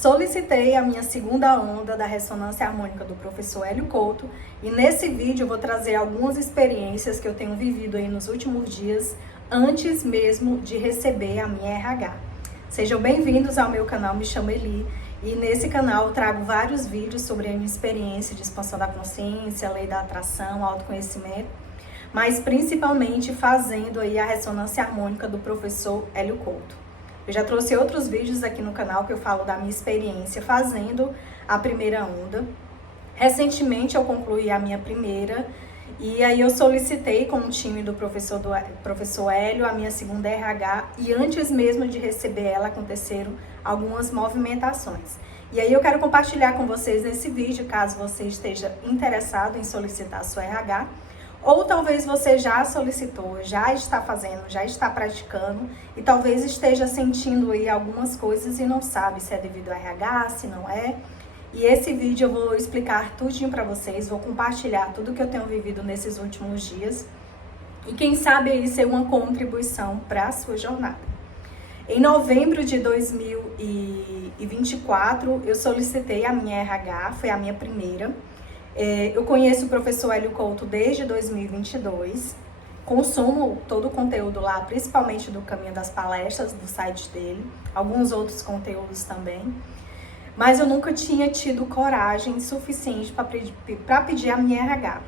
solicitei a minha segunda onda da ressonância harmônica do professor Hélio Couto e nesse vídeo eu vou trazer algumas experiências que eu tenho vivido aí nos últimos dias antes mesmo de receber a minha RH. Sejam bem-vindos ao meu canal, me chamo Eli e nesse canal eu trago vários vídeos sobre a minha experiência de expansão da consciência, lei da atração, autoconhecimento, mas principalmente fazendo aí a ressonância harmônica do professor Hélio Couto. Eu já trouxe outros vídeos aqui no canal que eu falo da minha experiência fazendo a primeira onda. Recentemente eu concluí a minha primeira e aí eu solicitei com o time do professor Hélio a minha segunda RH e antes mesmo de receber ela aconteceram algumas movimentações. E aí eu quero compartilhar com vocês nesse vídeo, caso você esteja interessado em solicitar a sua RH, ou talvez você já solicitou, já está fazendo, já está praticando e talvez esteja sentindo aí algumas coisas e não sabe se é devido ao RH, se não é. E esse vídeo eu vou explicar tudinho para vocês, vou compartilhar tudo que eu tenho vivido nesses últimos dias e quem sabe aí ser uma contribuição para a sua jornada. Em novembro de 2024 eu solicitei a minha RH, foi a minha primeira. Eu conheço o professor Hélio Couto desde 2022, consumo todo o conteúdo lá, principalmente do Caminho das Palestras, do site dele, alguns outros conteúdos também, mas eu nunca tinha tido coragem suficiente para pedir a minha RH.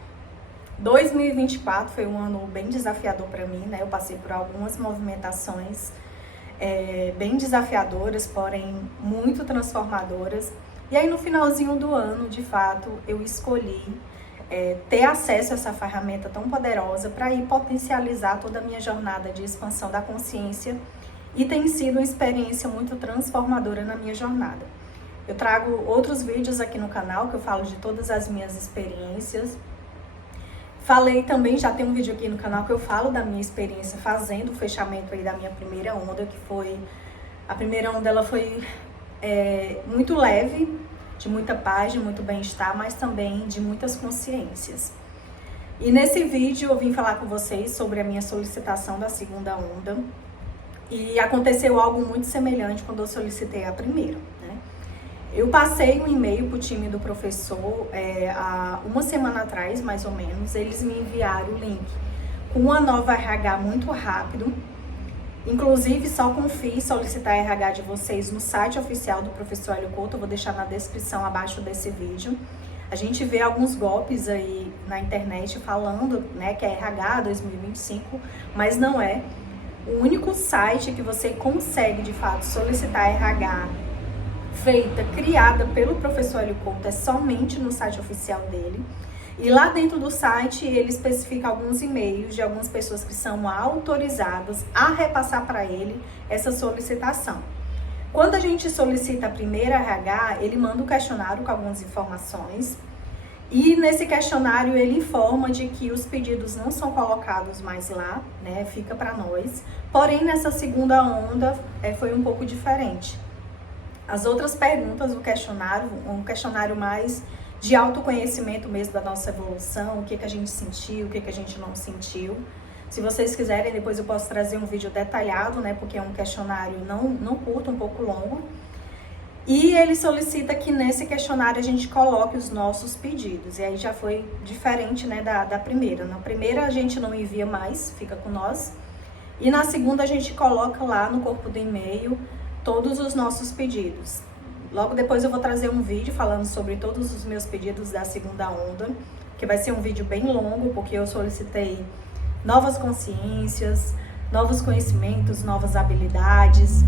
2024 foi um ano bem desafiador para mim, né? Eu passei por algumas movimentações bem desafiadoras, porém muito transformadoras. E aí no finalzinho do ano, de fato, eu escolhi ter acesso a essa ferramenta tão poderosa para ir potencializar toda a minha jornada de expansão da consciência e tem sido uma experiência muito transformadora na minha jornada. Eu trago outros vídeos aqui no canal que eu falo de todas as minhas experiências. Falei também, já tem um vídeo aqui no canal que eu falo da minha experiência fazendo o fechamento aí da minha primeira onda, que foi... A primeira onda, ela foi... muito leve, de muita paz, de muito bem-estar, mas também de muitas consciências. E nesse vídeo eu vim falar com vocês sobre a minha solicitação da segunda onda e aconteceu algo muito semelhante quando eu solicitei a primeira, né? Eu passei um e-mail para o time do professor há uma semana atrás, mais ou menos. Eles me enviaram o link com uma nova RH muito rápido. Inclusive, só confie solicitar a RH de vocês no site oficial do professor Hélio Couto, eu vou deixar na descrição abaixo desse vídeo. A gente vê alguns golpes aí na internet falando, né, que é RH 2025, mas não é. O único site que você consegue, de fato, solicitar RH criada pelo professor Hélio Couto é somente no site oficial dele. E lá dentro do site ele especifica alguns e-mails de algumas pessoas que são autorizadas a repassar para ele essa solicitação. Quando a gente solicita a primeira RH, ele manda um questionário com algumas informações. E nesse questionário ele informa de que os pedidos não são colocados mais lá, né? Fica para nós. Porém, nessa segunda onda foi um pouco diferente. As outras perguntas do questionário, um questionário mais de autoconhecimento mesmo da nossa evolução, o que a gente sentiu, o que a gente não sentiu. Se vocês quiserem, depois eu posso trazer um vídeo detalhado, né, porque é um questionário não curto, um pouco longo. E ele solicita que nesse questionário a gente coloque os nossos pedidos. E aí já foi diferente, né, da primeira. Na primeira a gente não envia mais, fica com nós. E na segunda a gente coloca lá no corpo do e-mail todos os nossos pedidos. Logo depois eu vou trazer um vídeo falando sobre todos os meus pedidos da segunda onda, que vai ser um vídeo bem longo, porque eu solicitei novas consciências, novos conhecimentos, novas habilidades.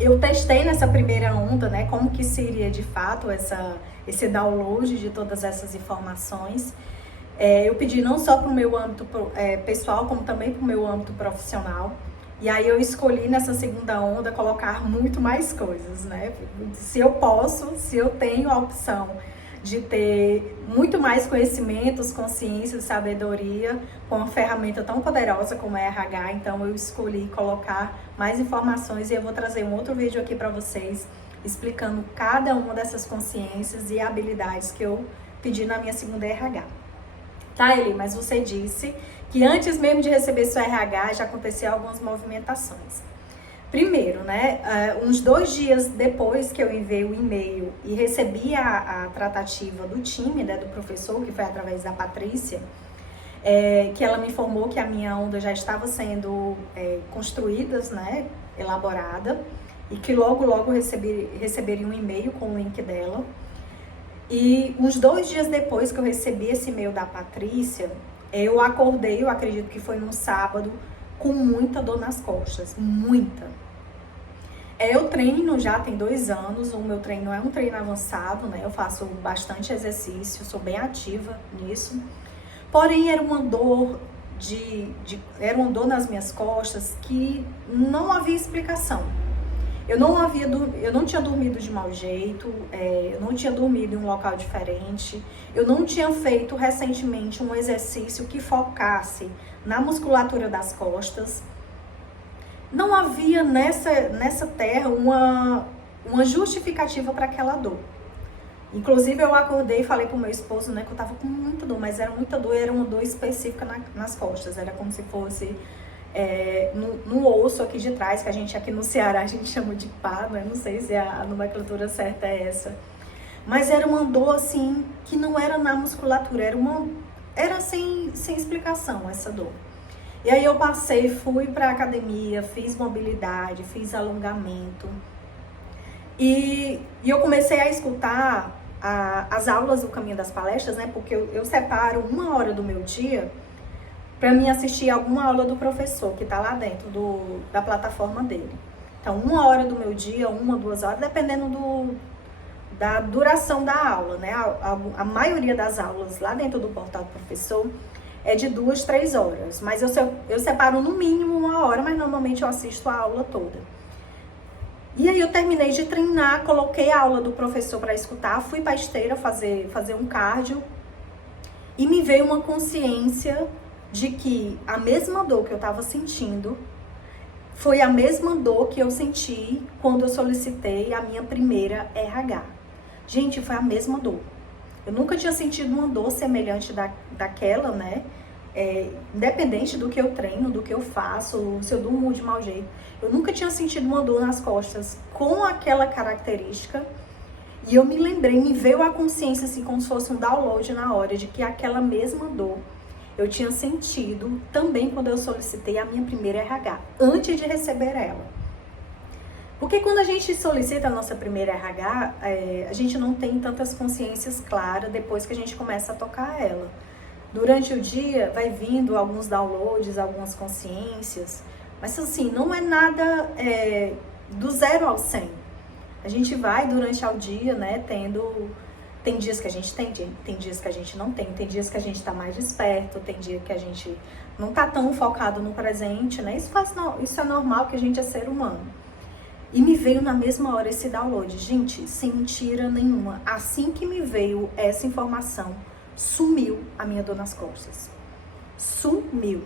Eu testei nessa primeira onda, né, como que seria de fato esse download de todas essas informações. Eu pedi não só para o meu âmbito pessoal, como também para o meu âmbito profissional. E aí eu escolhi nessa segunda onda colocar muito mais coisas, né? Se eu tenho a opção de ter muito mais conhecimentos, consciência, sabedoria com uma ferramenta tão poderosa como é a RH, então eu escolhi colocar mais informações e eu vou trazer um outro vídeo aqui para vocês explicando cada uma dessas consciências e habilidades que eu pedi na minha segunda RH. Tá, Eli, mas você disse que antes mesmo de receber sua RH já aconteceu algumas movimentações. Primeiro, né, uns 2 dias depois que eu enviei o e-mail e recebi a tratativa do time, né, do professor, que foi através da Patrícia, que ela me informou que a minha onda já estava sendo construída, né, elaborada, e que logo receberia um e-mail com o link dela. E uns 2 dias depois que eu recebi esse e-mail da Patrícia, eu acordei, eu acredito que foi num sábado, com muita dor nas costas, muita. Eu treino já tem 2 anos, o meu treino é um treino avançado, né? Eu faço bastante exercício, sou bem ativa nisso. Porém, era uma dor nas minhas costas que não havia explicação. Eu não tinha dormido de mau jeito, eu não tinha dormido em um local diferente, eu não tinha feito recentemente um exercício que focasse na musculatura das costas. Não havia nessa terra uma justificativa para aquela dor. Inclusive eu acordei e falei pro meu esposo, né, que eu tava com muita dor, mas era muita dor, era uma dor específica nas costas, era como se fosse no osso aqui de trás, que a gente aqui no Ceará a gente chama de pá, né? Não sei se a nomenclatura certa é essa. Mas era uma dor assim, que não era na musculatura, era sem explicação essa dor. E aí eu fui pra academia, fiz mobilidade, fiz alongamento. E eu comecei a escutar as aulas do Caminho das Palestras, né? Porque eu separo 1 hora do meu dia para mim assistir alguma aula do professor que tá lá dentro da plataforma dele. Então, 1 hora do meu dia, 1, 2 horas, dependendo da duração da aula, né? A maioria das aulas lá dentro do portal do professor é de 2, 3 horas. Mas eu separo no mínimo 1 hora, mas normalmente eu assisto a aula toda. E aí eu terminei de treinar, coloquei a aula do professor para escutar, fui pra esteira fazer um cardio e me veio uma consciência de que a mesma dor que eu estava sentindo foi a mesma dor que eu senti quando eu solicitei a minha primeira RH. Gente, foi a mesma dor. Eu nunca tinha sentido uma dor semelhante daquela, né? Independente do que eu treino, do que eu faço, se eu durmo de mau jeito. Eu nunca tinha sentido uma dor nas costas com aquela característica. E eu me lembrei, me veio a consciência, assim, como se fosse um download na hora, de que aquela mesma dor eu tinha sentido também quando eu solicitei a minha primeira RH, antes de receber ela. Porque quando a gente solicita a nossa primeira RH, a gente não tem tantas consciências claras depois que a gente começa a tocar ela. Durante o dia vai vindo alguns downloads, algumas consciências, mas assim, não é nada do 0 ao 100. A gente vai durante o dia, né, tem dias que a gente tem dias que a gente não tem dias que a gente tá mais desperto, tem dia que a gente não tá tão focado no presente, né? Isso é normal, que a gente é ser humano. E me veio na mesma hora esse download. Gente, sem mentira nenhuma. Assim que me veio essa informação, sumiu a minha dor nas costas. Sumiu.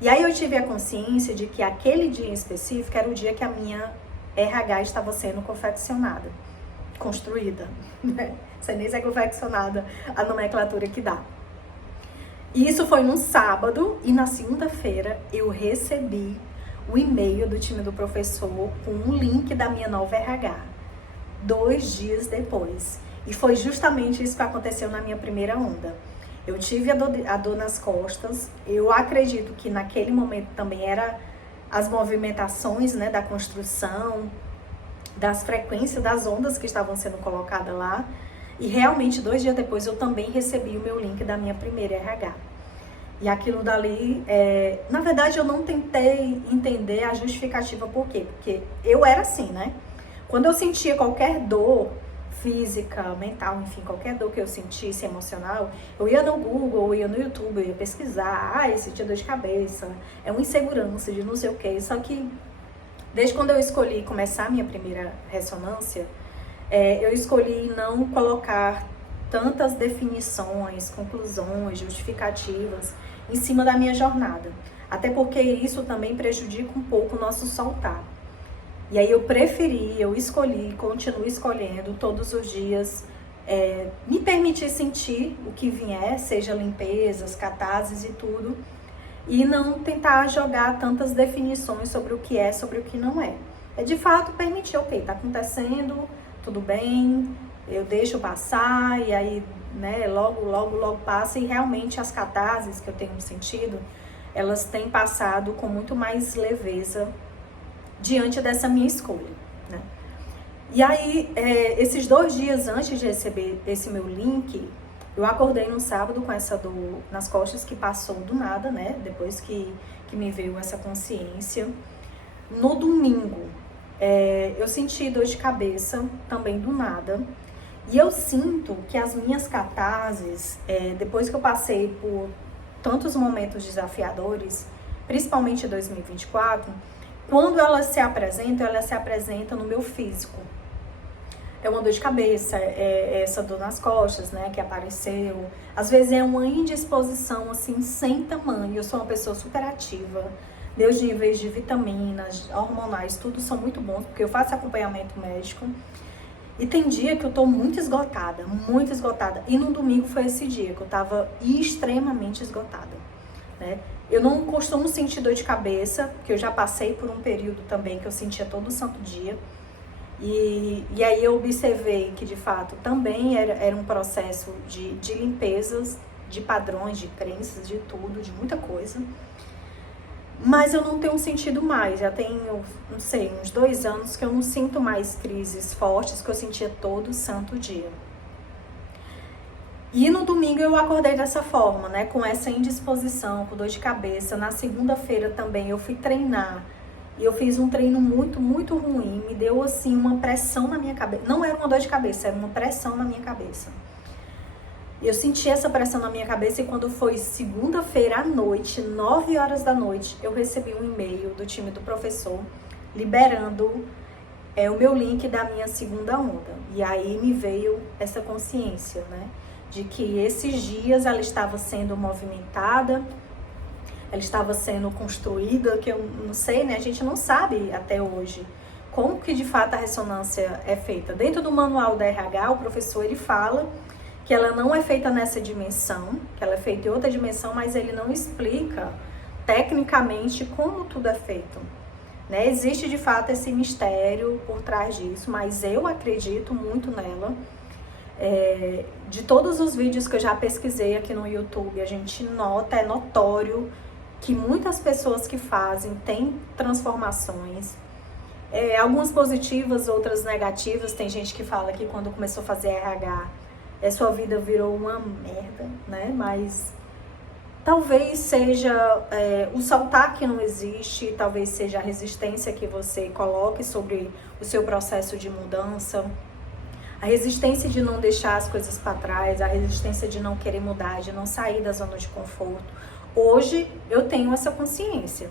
E aí eu tive a consciência de que aquele dia em específico era o dia que a minha RH estava sendo construída, né? Você nem é confeccionada a nomenclatura que dá. E isso foi num sábado e na segunda-feira eu recebi o e-mail do time do professor com um link da minha nova RH. 2 dias depois. E foi justamente isso que aconteceu na minha primeira onda. Eu tive a dor nas costas. Eu acredito que naquele momento também era as movimentações, né, da construção, das frequências das ondas que estavam sendo colocadas lá. E realmente 2 dias depois eu também recebi o meu link da minha primeira RH. E aquilo dali, na verdade eu não tentei entender a justificativa por quê. Porque eu era assim, né? Quando eu sentia qualquer dor física, mental, enfim, qualquer dor que eu sentisse emocional, eu ia no Google, eu ia no YouTube, eu ia pesquisar, eu sentia dor de cabeça, é uma insegurança de não sei o quê. Só que desde quando eu escolhi começar a minha primeira ressonância, eu escolhi não colocar tantas definições, conclusões, justificativas em cima da minha jornada. Até porque isso também prejudica um pouco o nosso soltar. E aí eu escolhi, continuo escolhendo todos os dias, me permitir sentir o que vier, seja limpezas, catarses e tudo, e não tentar jogar tantas definições sobre o que é, sobre o que não é. é de fato permitir, ok, tá acontecendo, tudo bem, eu deixo passar, e aí, né, logo passa, e realmente as catarses que eu tenho sentido, elas têm passado com muito mais leveza diante dessa minha escolha, né? E aí, esses 2 dias antes de receber esse meu link, eu acordei no sábado com essa dor nas costas que passou do nada, né? Depois que me veio essa consciência. No domingo, eu senti dor de cabeça também do nada. E eu sinto que as minhas catarses, depois que eu passei por tantos momentos desafiadores, principalmente em 2024, quando elas se apresentam no meu físico. É uma dor de cabeça, é essa dor nas costas, né, que apareceu. Às vezes é uma indisposição, assim, sem tamanho. Eu sou uma pessoa super ativa. Meus níveis de vitaminas, hormonais, tudo são muito bons, porque eu faço acompanhamento médico. E tem dia que eu tô muito esgotada, muito esgotada. E no domingo foi esse dia que eu tava extremamente esgotada, né? Eu não costumo sentir dor de cabeça, porque eu já passei por um período também que eu sentia todo santo dia. E aí eu observei que, de fato, também era um processo de limpezas, de padrões, de crenças, de tudo, de muita coisa. Mas eu não tenho sentido mais, já tenho, não sei, uns 2 anos que eu não sinto mais crises fortes que eu sentia todo santo dia. E no domingo eu acordei dessa forma, né, com essa indisposição, com dor de cabeça. Na segunda-feira também eu fui treinar. E eu fiz um treino muito, muito ruim, me deu assim uma pressão na minha cabeça. Não era uma dor de cabeça, era uma pressão na minha cabeça. Eu senti essa pressão na minha cabeça e quando foi segunda-feira à noite, 9 horas da noite, eu recebi um e-mail do time do professor liberando o meu link da minha segunda onda. E aí me veio essa consciência, né, de que esses dias ela estava sendo movimentada, ela estava sendo construída, que eu não sei, né? A gente não sabe até hoje como que de fato a ressonância é feita. Dentro do manual da RH, o professor ele fala que ela não é feita nessa dimensão, que ela é feita em outra dimensão, mas ele não explica tecnicamente como tudo é feito, né? Existe de fato esse mistério por trás disso, mas eu acredito muito nela. De todos os vídeos que eu já pesquisei aqui no YouTube, a gente nota, é notório que muitas pessoas que fazem têm transformações, algumas positivas, outras negativas. Tem gente que fala que quando começou a fazer RH, sua vida virou uma merda, né? Mas talvez seja o saltar que não existe, talvez seja a resistência que você coloque sobre o seu processo de mudança, a resistência de não deixar as coisas para trás, a resistência de não querer mudar, de não sair da zona de conforto. Hoje eu tenho essa consciência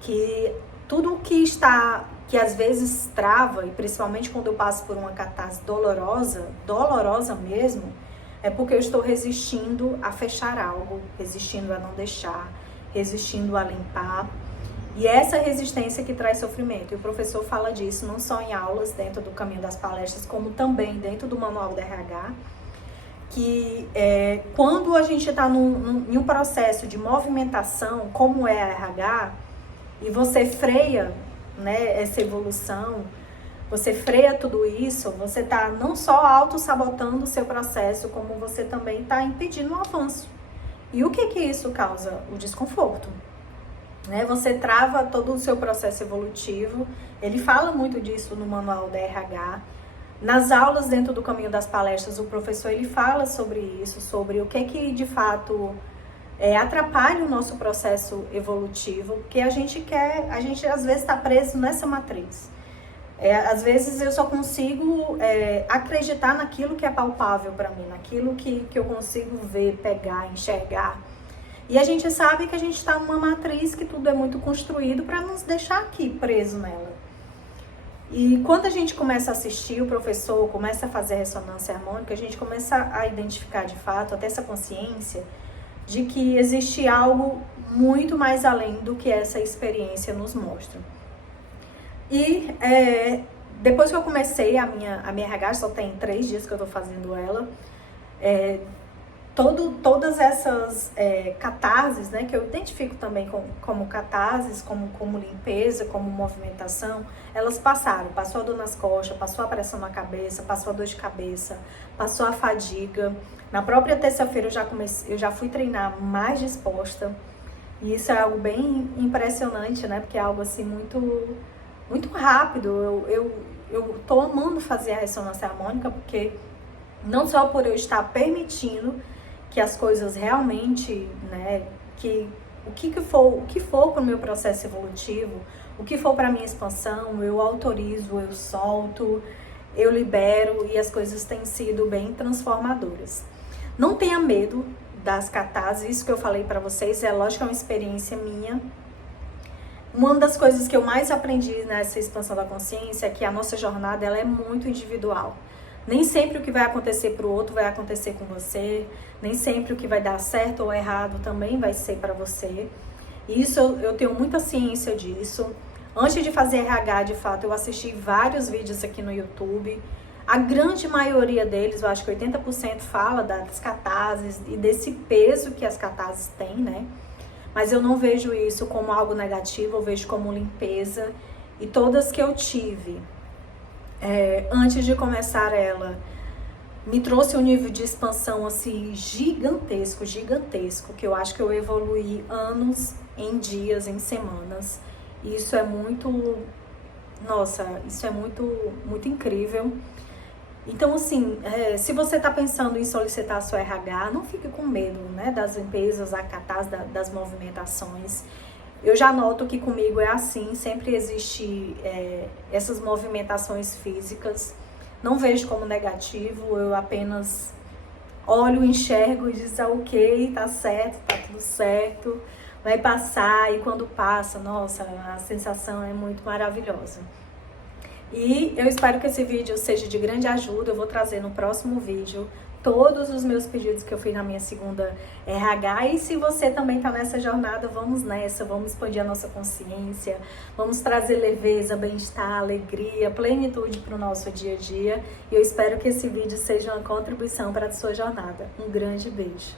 que tudo que às vezes trava, e principalmente quando eu passo por uma catarse dolorosa mesmo, é porque eu estou resistindo a fechar algo, resistindo a não deixar, resistindo a limpar. E essa resistência que traz sofrimento. E o professor fala disso não só em aulas dentro do Caminho das Palestras, como também dentro do Manual da RH, que quando a gente está em um processo de movimentação, como é a RH, e você freia, né, essa evolução, você freia tudo isso, você está não só auto-sabotando o seu processo, como você também está impedindo o avanço. E o que isso causa? O desconforto. Né? Você trava todo o seu processo evolutivo. Ele fala muito disso no Manual da RH. Nas aulas dentro do Caminho das Palestras, o professor ele fala sobre isso, sobre o que de fato atrapalha o nosso processo evolutivo, porque a gente às vezes está preso nessa matriz. Às vezes eu só consigo acreditar naquilo que é palpável para mim, naquilo que eu consigo ver, pegar, enxergar. E a gente sabe que a gente está numa matriz que tudo é muito construído para nos deixar aqui preso nela. E quando a gente começa a assistir, o professor começa a fazer a ressonância harmônica, a gente começa a identificar de fato, até essa consciência, de que existe algo muito mais além do que essa experiência nos mostra. E depois que eu comecei a minha RH, só tem 3 dias que eu estou fazendo ela, todas essas catarses, né, que eu identifico também como catarses, como limpeza, como movimentação, elas passaram. Passou a dor nas costas, passou a pressão na cabeça, passou a dor de cabeça, passou a fadiga. Na própria terça-feira eu já fui treinar mais disposta. E isso é algo bem impressionante, né, porque é algo assim muito rápido. Eu tô amando fazer a ressonância harmônica, porque não só por eu estar permitindo que as coisas realmente, né, que o que for para o meu processo evolutivo, o que for para minha expansão, eu autorizo, eu solto, eu libero, e as coisas têm sido bem transformadoras. Não tenha medo das catarses, isso que eu falei para vocês, é lógico, é uma experiência minha. Uma das coisas que eu mais aprendi nessa expansão da consciência é que a nossa jornada, ela é muito individual. Nem sempre o que vai acontecer para o outro vai acontecer com você. Nem sempre o que vai dar certo ou errado também vai ser para você. E isso eu tenho muita ciência disso. Antes de fazer RH, de fato, eu assisti vários vídeos aqui no YouTube. A grande maioria deles, eu acho que 80% fala das catarses e desse peso que as catarses têm, né? Mas eu não vejo isso como algo negativo, eu vejo como limpeza. E todas que eu tive, antes de começar ela, me trouxe um nível de expansão assim gigantesco, que eu acho que eu evoluí anos em dias, em semanas. E isso é muito, nossa, isso é muito incrível. Então, assim, se você está pensando em solicitar a sua RH, não fique com medo, né, das limpezas, das movimentações. Eu já noto que comigo é assim, sempre existe essas movimentações físicas. Não vejo como negativo, eu apenas olho, enxergo e diz, ok, tá certo, tá tudo certo, vai passar. E quando passa, nossa, a sensação é muito maravilhosa. E eu espero que esse vídeo seja de grande ajuda. Eu vou trazer no próximo vídeo todos os meus pedidos que eu fiz na minha segunda RH. E se você também está nessa jornada, vamos nessa, vamos expandir a nossa consciência, vamos trazer leveza, bem-estar, alegria, plenitude para o nosso dia a dia. E eu espero que esse vídeo seja uma contribuição para a sua jornada. Um grande beijo.